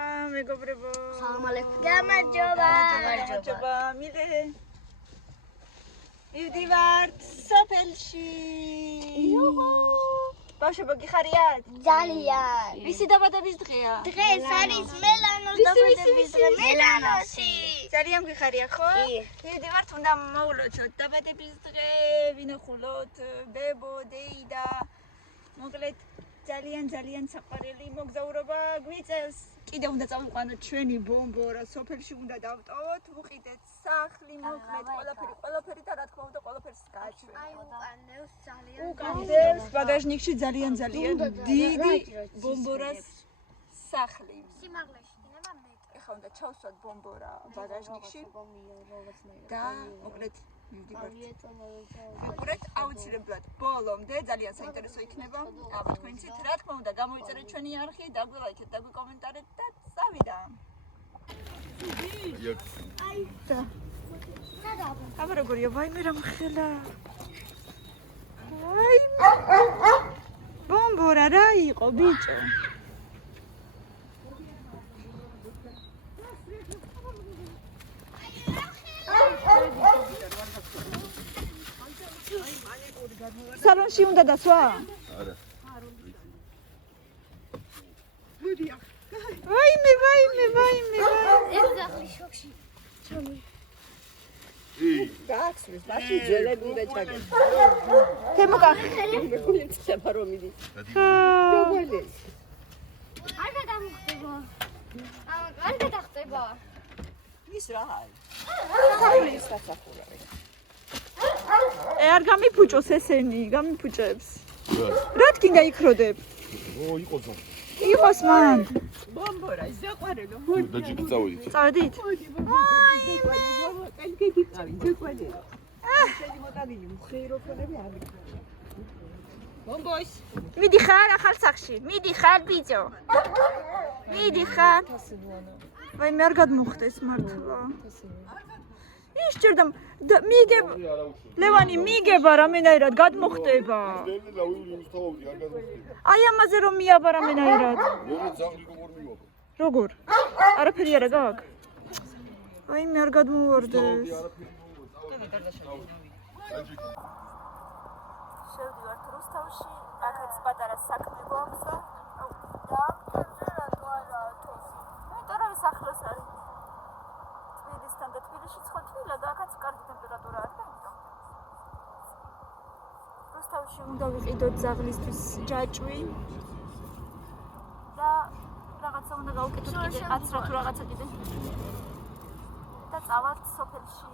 გამარჯობა, მეგობრებო. სალამ ალეიქუმ. გამარჯობა. მილე. მივდივართ სოფელში. ბავშვებო გიხარიათ? ძალიან. ვისი დაბადების დღეა? დღეს არის მელანოს დაბადების დღე მელანოსი. ძალიან გიხარია, ხო? კი. მივდივართ, უნდა მოვულოცოთ დაბადების დღე, ვინახულოთ ბებო, დეიდა. მოკლედ ძალიან საყვარელი მოგზაურობა გვიწევს. კიდე უნდა წავიყვანოთ ჩვენი ბომბო, რა სოფელში უნდა დავტოვოთ, ვუყიდეთ სახლი, მოკლედ ყველაფერი და რა თქმა უნდა ყველაფერს გააჩვენოთ. აი უკანევს ძალიან. უკანევს ბაგაჟნიკში ძალიან დიდი ბომბორას სახლი. სიმაღლეში დინება მეტრი. ეხლა უნდა ჩავსვათ ბომბორა ბაგაჟნიკში და მოკლედ მივდივართ. ვიყურეთ აუცილებლად ბოლომდე, ძალიან საინტერესო იქნება. აბა თქვენ იცით რა თქმა უნდა გამოიწერეთ ჩვენი არხი, დაგვილაიქეთ, დაგვიკომენტარეთ და წავიდა. აი და. აბა როგორია, ვაიმე რა მხელა. ვაიმე. ბომბორა რა იყო, ბიჭო? სალონში უნდა დასვა? არა. ვაიმე. ეს ძაღლი შოქში. გააქსვის, მაშინ ძველები უნდა ჩაგეს. თემოკახი. მეგონი ცება რომ მიდის. მეგონი. არ გადამხდება. არ გადახტება. ის რა არის? საულის სასახურავი. არ გამიფუჭოს ესენი, გამიფუჭებს. რა თქინდა იქროდებ? იყოს ხო? იყოს მან. ბომბორა, ზაყვარელო. დაჭიკი წავედით. წავედით? კალკეთი წავი, ზაყვარელო. შენი მოტანილი მხირო ქონები არის. ბომბოის. მიდიხარ ახალ სახლში. მიდიხარ ბიჭო. მიდიხარ. ვაი მე არ გადმოხდეს მართლა. ისჭირდა მიგებ ლევანი მიგება რამენაირად გადმოხდება. აი ამაზე რომ მიაბა რამენაირად. როგორ? არაფერი არა გაქვს? აი მე არ გადმოვარდეს. შევდივართ რუსთავში, აქაც პატარა საქმე გვაქვს და მეტორავის ახლოს არის. თბილისთან და თბილისში ხო თბილა და აქაც კარგი ტემპერატურა არის და იმიტომ. რუსთავში უნდა ვიყიდოთ ძაღლისთვის ჯაჭვი და რაღაცა უნდა გავუკეთოთ კიდე 10 რა თუ რაღაცა კიდე. და წავართ სოფელში.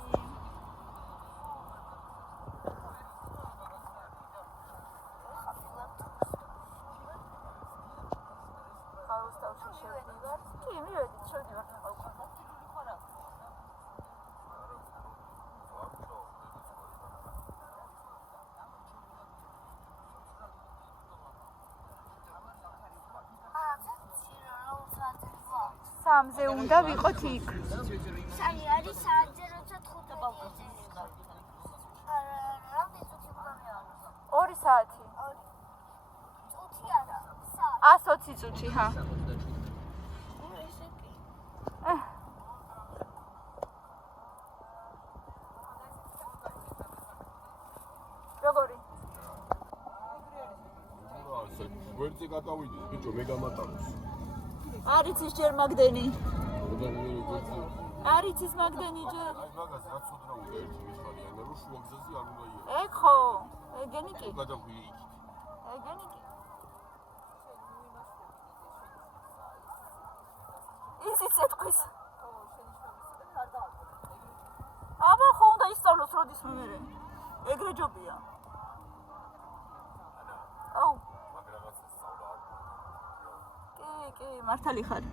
რუსთავში შევდივართ. კი, მივედით, შევდივართ ყოველდღე. სამზე უნდა ვიყოთ იქ. საი არის საათზე როცა 5 2 საათი. წუთი არა, 120 წუთი, ჰა. როგორი? ვერცი გადავიდი, ბიჭო, მე გამატაროს. არის ის ჯერ მაგდენი. არის ის მაგდენი ჯერ. აი მაგას რა ცოდნა უნდა ერთი მიხარი, აი რო შუა გზაზე არ უნდა იარო. ეგ ხო, ეგენი კი. გადავხვი იქით. ეგენი კი. ისიც ეთქვის. აბა ხო უნდა ისწავლოს როდის მერე. ეგრე ჯობია. აუ. კი, მართალი ხარ.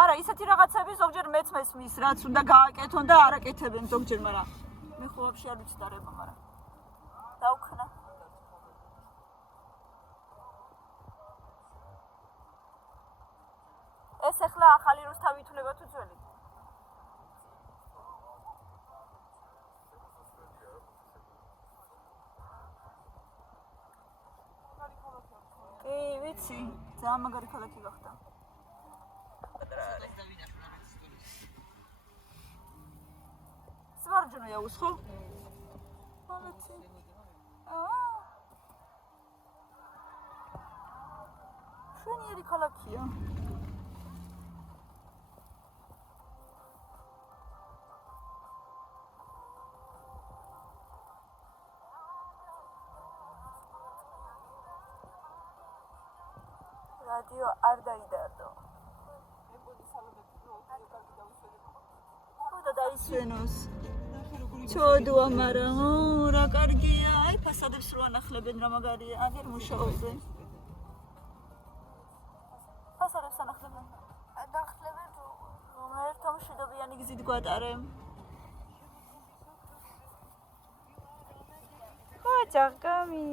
არა, ისეთი რაღაცები ზოგჯერ მეც მესმის, რაც უნდა გააკეთონ და არ აკეთებენ ზოგჯერ, მაგრამ მე ხო ვაფშე არ ვიცი დარება, მაგრამ დავქნა. ეს ახლა ახალი რუსთავი ითვლება თუ ძველი? კი, ვიცი, ძალიან მაგარი ქალაქი გახდა. აუს ხო? молодцы. შვენიერი ქალაქია. რადიო არ დაიდარდო. და დაისვენოს. ჩოდო ამარა, რა კარგია. აი ფასადებს რო ანახლებენ რა მაგარია. აგერ მუშაობენ. ფასადებს ანახლებენ. ანახლებენ თუ რომ ერთო მშვიდობიანი გზით გვატარებ. ხო, ჯაღკამი.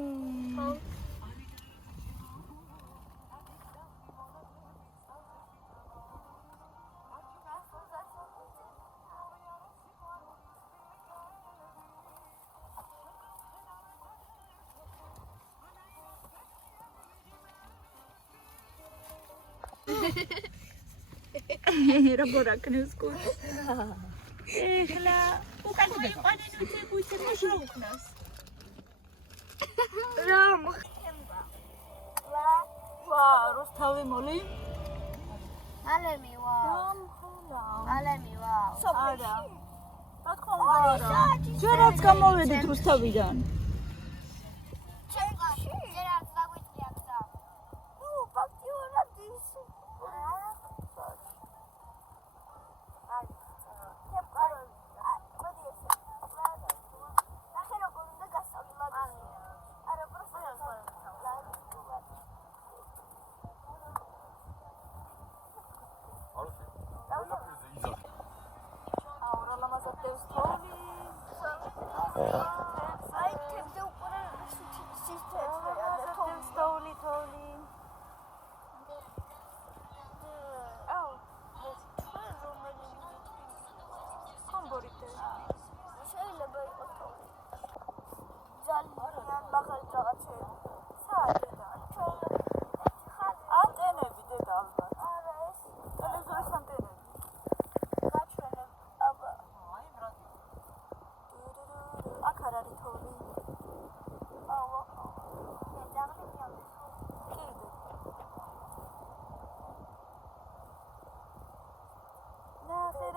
რა ბორაკნევს კუც. ეხლა უკან მოიყვანენ უცე კუცე მოშო უკნას. რა მოხდება? ვა, როსთავი მოლი? ალემი ვა. ამხოლა. ალემი ვა. არა. რა თქმა უნდა არა. ჯერაც გამოვედით რუსთავიდან. ჩემში? ჯერაც დაგვიწია გზა. ნუ, ფაქტიურად ის.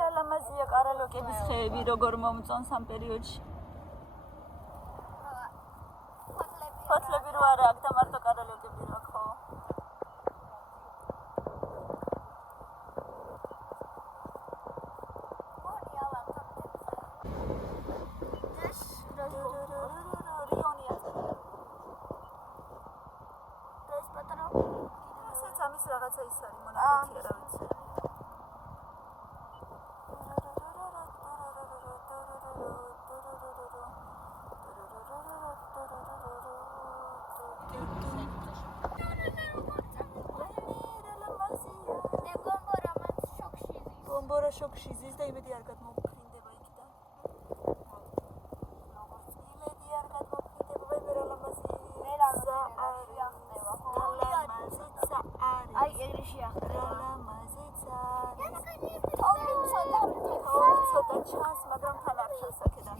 ლამაზია ყარალოკების ხეები როგორ მომწონს ამ პერიოდში. ფოთლები რო არა აქ და მარტო ყარალოკები რა ხო? რაღაცა ის არის მონაკეთია რა ვიცი. გომბორა შოქში ზის და იმედი არ გადმოფრინდება იქიდან. იმედი არ გადმოფრინდება ვერა ლამაზი. ვერა შეახდება ხო? აი ეგრეში ახლა ლამაზიცა. ცოტა ჩანს, მაგრამ თან არ ჩანს აქედან.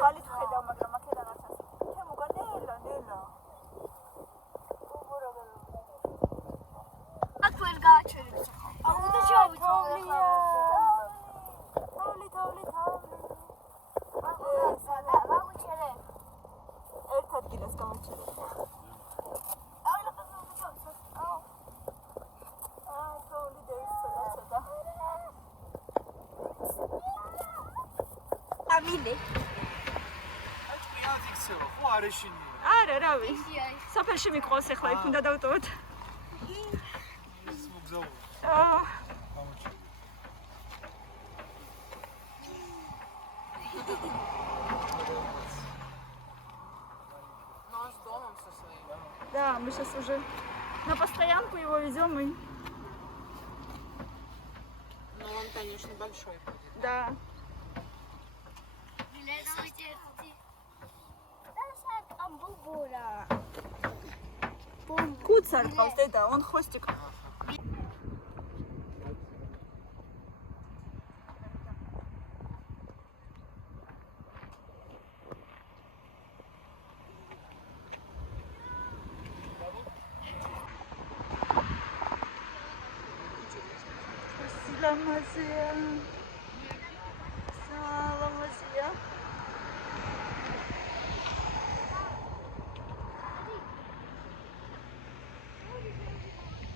ხალით ხედავ, მაგრამ აქედან არ ჩანს. ჩემ უკან ნელა. აქ ვერ გააჩერებს ხო? აუდა შევიწოვე ხა. თავლი. ვაგვიჩერე. ერთ ადგილას გავაჩერე. ამინე. არა, რავი. საფერში მიყვავს ახლა იქ უნდა დავტოვოთ. Да, мы сейчас уже на постоянку его везем и... Ну, он, конечно, большой будет. Да. Куцар ყავს დედა, он хвостик. ლამაზია. ლამაზია.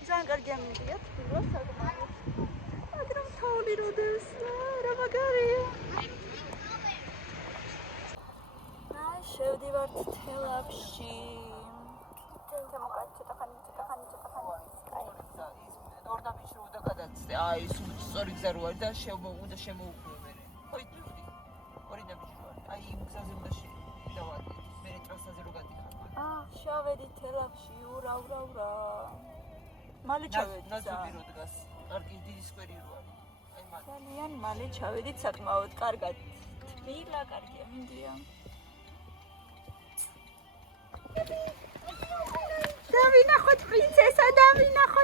ძალიან კარგი ამბია, თბილო საკმაოდ. მაგრამ თოვლი როდეს რა მაგარია. შევდივართ თელავში. თემოკაცი ცოტა ხანი. ორდაბიში რო დაგადაცე. აი, სწორი გზა რო არის და უნდა შემოუქმე მე. ხო, იტყვი. ორი დაბიში რო არის. აი, იმ გზაზე უნდა დავადი. მე ტრასაზე რო გადიხარ. შავედი თელავში, ურა. მალე ჩავედი. ნაზები რო დგას. კარგი დიდი სკვერი რო არის. აი, მალე. ძალიან მალე ჩავედით საკმაოდ კარგად. თბილა, კარგია, მინდია. დავინახოთ პრინცესა, დავინახოთ.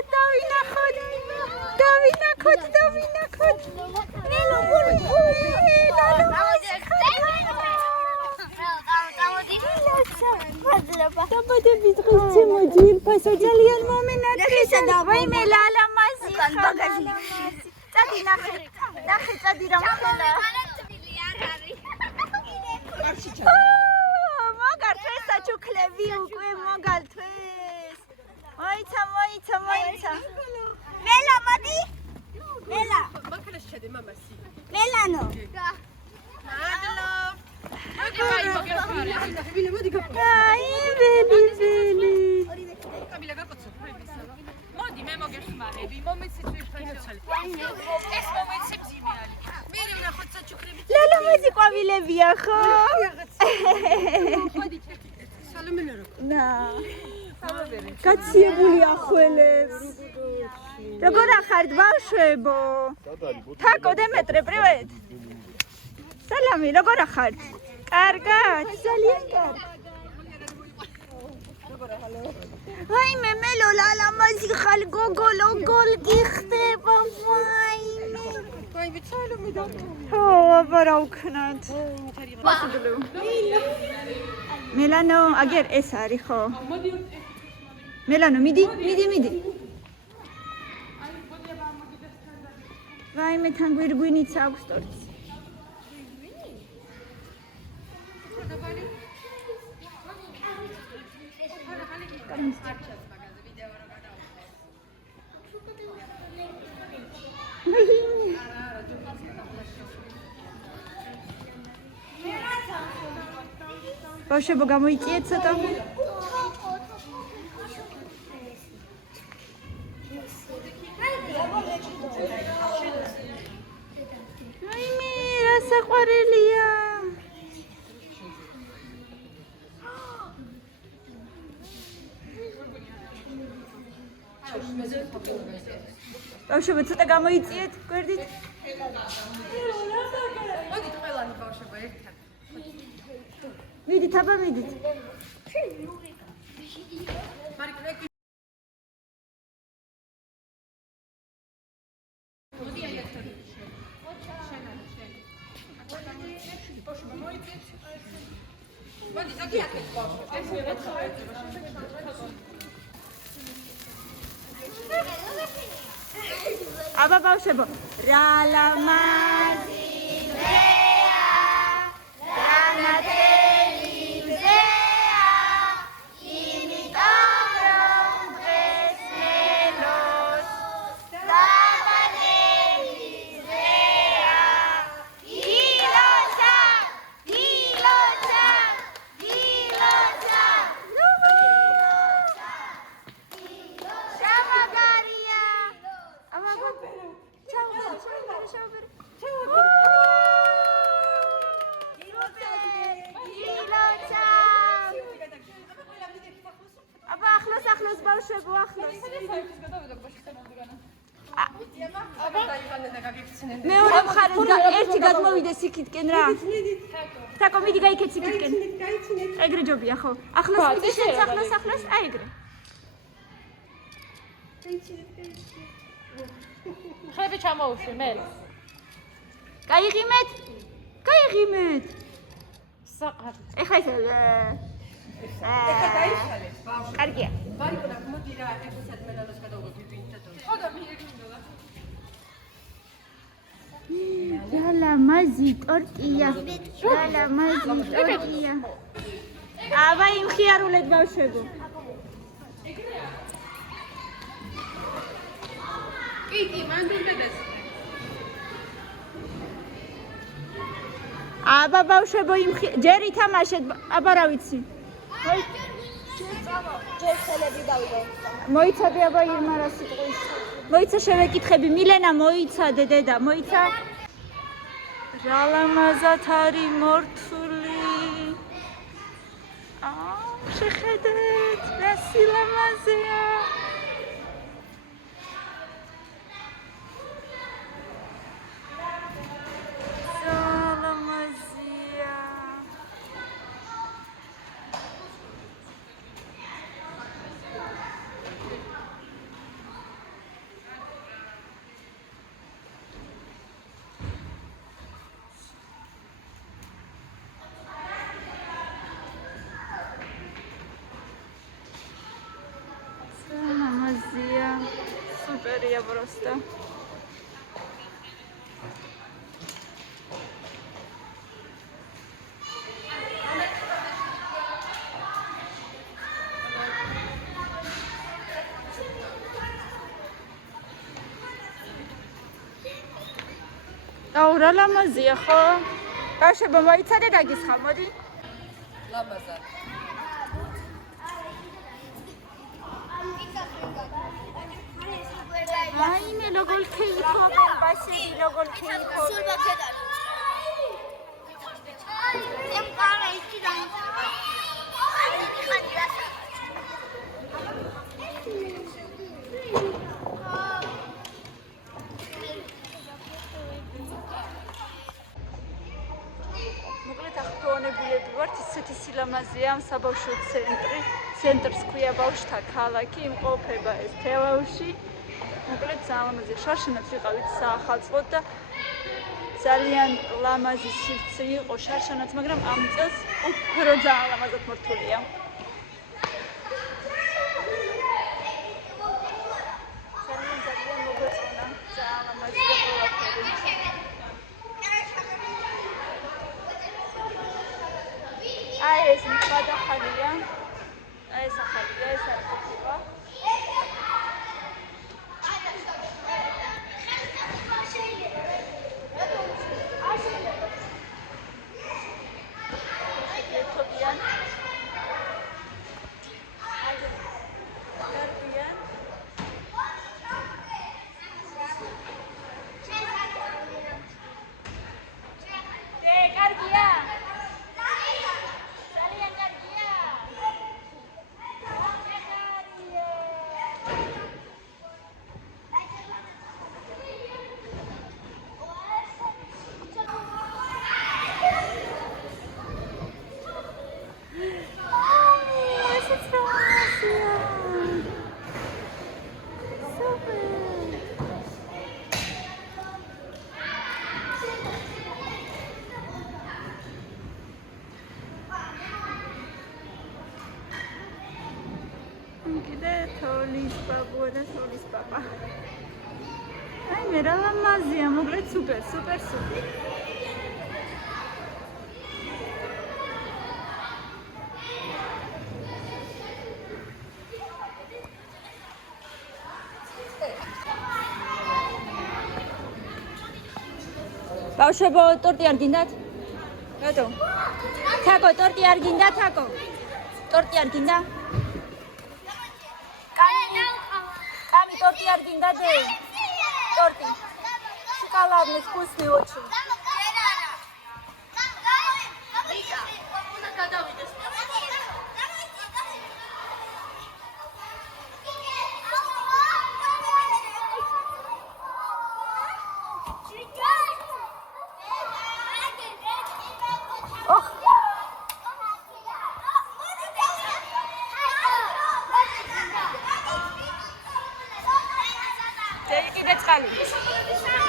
დაბადების დღეს შემოჯირფასო ძალიან მომენატრეა. ვაიმე ლალამაზი ბაგაჟში. წადი ნახე რა მოხდა. მაგართვეს საჩუქლები უკვე მაგართვეს. მოიცა. მელა მოდი. მელა. მაქრეს შედი მამასი. მელანო. მოდი აი ველი. კაბილა გაკოცო. მოდი მე მოგეხმარები. მომეცი თვითონ. ეს მომეცი მძიმე არის. მე ვნახოთ საჩუქრები. ლალამაზი ყვავილებია ხო? მოდი სალომენა რო. ნა. გაციებული ახველებს. როგორ ახართ ბავშვებო? თაკო დემეტრე, პრივეტ. სალამი, როგორ ახართ? კარგად, ძალიან კარგ. ვაიმე მელო ლალამაზი ხალ გოგოლ გიხდება ვაიმე. ვაი ვიცალომი და. ო, აბა რა ვქნათ. მელანო, აგერ ეს არის ხო? მელანო, მიდი. ვაიმე თან გვირგვინიც აქვს ტორტი. ბავშვებო გამოიწიეთ ცოტა. ვაიმე რა საყვარელია. ბავშვებო ცოტა გამოიწიეთ გვერდით. მოდით ყველანი ბავშვებო ერთად. მიდით აბა მიდით. მოდი ზოგიათი აბა ბავშვებო რა ლამაზი მზეა რანათელი მზეა იმიტომ რომ დღეს მელოს დაბადების მზეა ილოცა შამაგარია აბა აბა ახლოს ბავშვებო ახლოს მეორე მხარეს ერთი გადმოვიდეს იქითკენ რა თაკო მიდი გაიქეთ იქითკენ ეგრე ჯობია ხო ახლოს მიდი შენც ახლოს აი ეგრე ხები ჩამოუშვი მე გაიღიმეთ საყარი ეხლა ეს ეხა დაიშალე ბავშვი კარგია ვარიკონა მოდი რა ეხლა მელანოს გადავდივი ვინტა ხო და მიეგინდა ლამაზი ტორტია. ლამაზი ტორტია. აბა იმხიარულეთ ბავშვებო. კი, მან გულდედეს. აბა ბავშვებო ჯერ ითამაშეთ, აბა რა ვიცი. მოიცადე აბა ირმა რა სიტყვის. მოიცა შევეკითხები, მილენა მოიცადე დედა, მოიცა. რა ლამაზად არის მორთული. შეხედეთ, რა სილამაზეა. Суперია просто. რა ლამაზია ხო? ბავშვებო მოიცადე დაგისხავ, მოდი. ლამაზად. აიმე როგორ ქეიფო, ბასი როგორ ქეიფო. სულბა ქედა. ემ კარა იქი და. მოკლედ ახტოვანებულები ვართ, ისეთი სილამაზეა ამ საბავშვო ცენტრს ქვია ბავშვთა ქალაქი, იმყოფება ეს თელავში. მოკლედ ძალიან შარშანაც ვიყავით საახალწლოდ და ძალიან ლამაზი სივრცე იყო შარშანაც, მაგრამ ამ წელს უფრო ძალიან ლამაზად მორთულია. ძალიან მოგეწონა, ძალიან ლამაზი ყველაფერი. აი ეს მადახალია. აი ეს ახალია, ეს არ ყოფილა. თოლის ბაბუა და თოლის პაპა. აი მე რა ლამაზია, მოკლედ სუპერ. ბავშვებო, ტორტი არ გინდათ? რატო? თაკო, ტორტი არ გინდა, თაკო? ტორტი არ გინდა? Ками торти არ გინდა დე? ტორტი. შოკოლადный вкусный очень.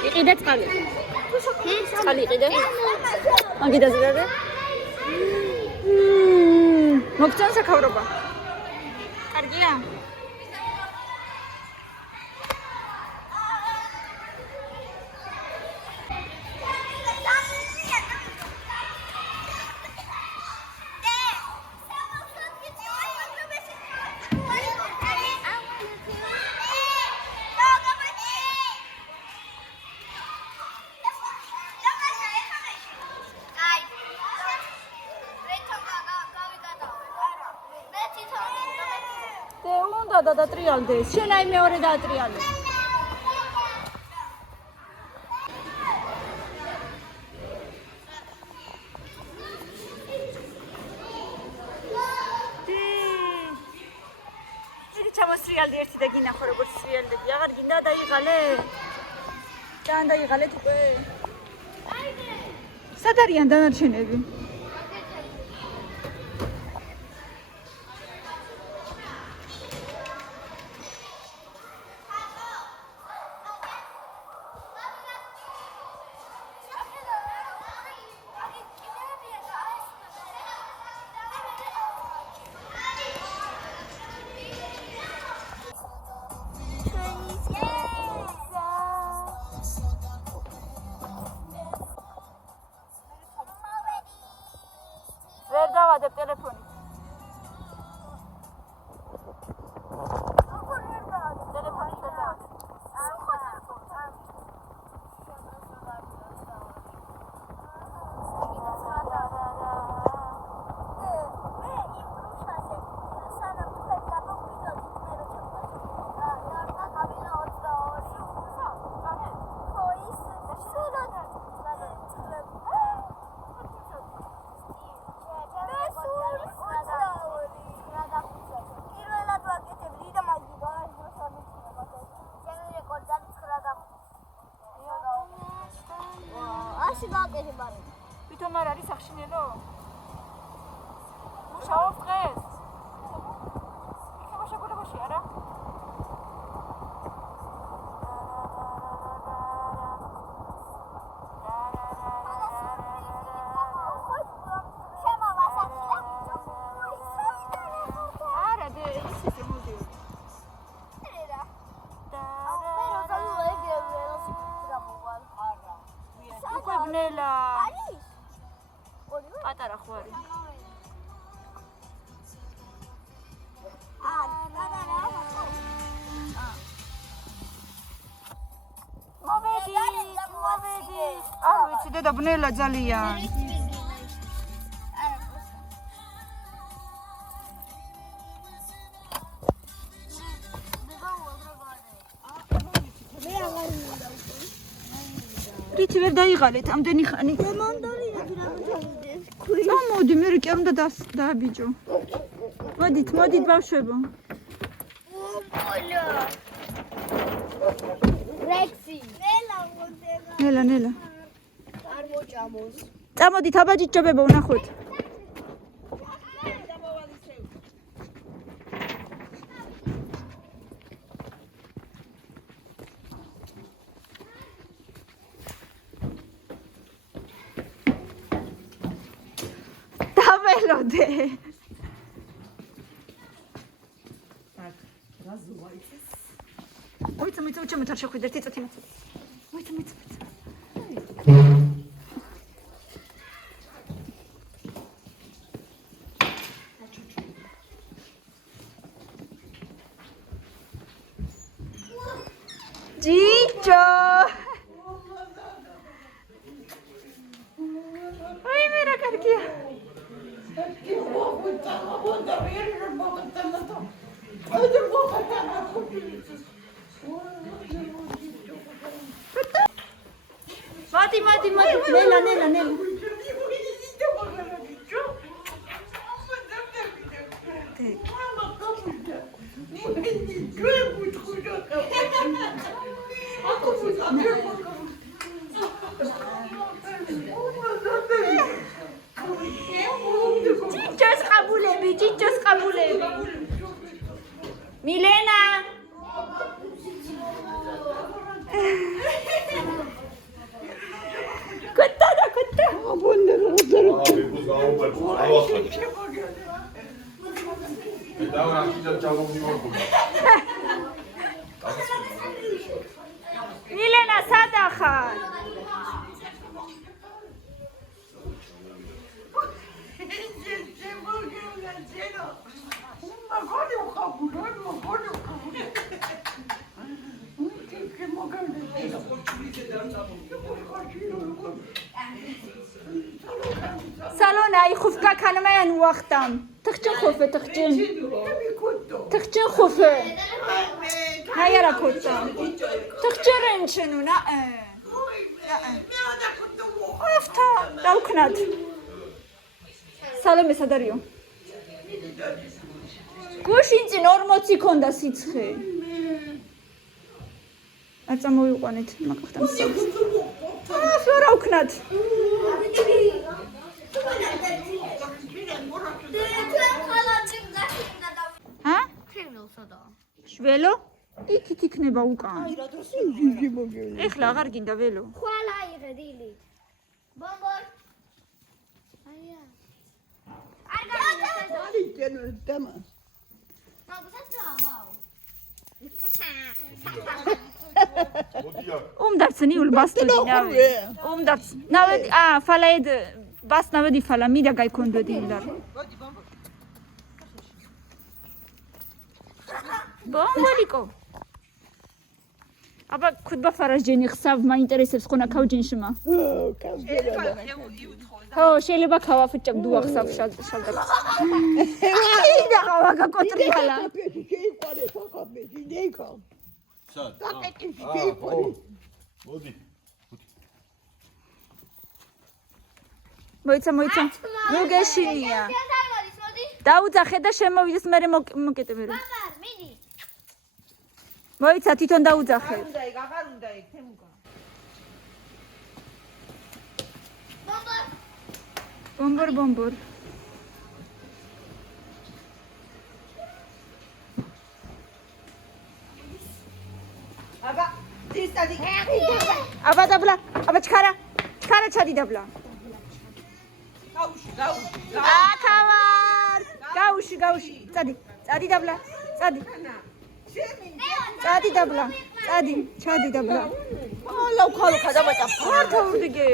იყიდე წყალი. წყალი იყიდე. მაგიდაზე რა? მოგწონს საქავრობა? კარგია? ახლა დადატრიალდეს. შენ აი მეორე დაატრიალე. დიდი ჩამოსრიალდი ერთი და გინახო როგორც სრიალდები. აღარ გინდა დაიღალე? ძალიან დაიღალეთ უკვე. სად არიან დანარჩენები? ვერ დავადებ ტელეფონით. ტელეფონით ვერ დავადებ. თვითონ არ არის სახშინელო? მუშაობს დღეს? იქნება შეგულებაში არა? ნელა პატარა ხო არის? მოვედი. არ ვიცი დედა ბნელა ძალიან. რითი ვერ დაიღალეთ ამდენი ხანი? წამოდი, მე კი არ უნდა დააბიჯო. მოდით ბავშვებო. რექსი. ნელა. არ მოჭამოს. წამოდით აბაჯიჯობებო ვნახოთ. დაველოდე. მოიცა ჩემთ არ შეხვიდეთ იწოთი მოცი. მოიცა. ჯიჯო. აი მე რა კარგია. Mati, nela. Ჭიჭოს ყაბულები. მილენა. კოტა. მილენა სადა ხარ? سالن ای خوف که کنم این وقتم تخچه خوفه تخچه تخچه خوفه هيا كوتا تخچه رنچنونا افتا لو كنت سلام سداريو გუშინწი 40 ქონდა სიცხე. არ წამოვიყვანეთ მაგახთან სწავლს. რა ვქნათ? ჰა? ველო? იქით იქნება უკან. ეხლა აღარ გინდა ველო. ხვალა იღე დილით. ბომბორ. აია. არ გაიგე. არის დენა დამა. უმდარცნიულ ბასტოდინავე. უმდარც. ნავედი, ფალაედ ბას ნავედი ფალა მიდა გაიქონდოდი იმდარ. ბომბოლიკო. აბა ქუდბა ფარაჟენი ხსავ მაინტერესებს ხონა ქავჯინშმა. ხო, შეიძლება ქავაფჭაკ დუა ხსავ შალდა. და ყავა გაკოტრიალა. მოდი. მოიცა. ნუ გეშინია. დაუძახე და შემოვიდეს მე მოკეტე მე. მოიცა თვითონ დაუძახე. აღარ უნდა იქ თემუკა. ბომბორ. აბა დისტადი. აბა დაბლა. აბა ჩქარა ჩადი დაბლა. გაუში. აკავარ. გაუში. წადი დაბლა. წადი დაბლა. ჩადი დაბლა. ალავ ხალხა დამაჭა. ხარ თავრდგე.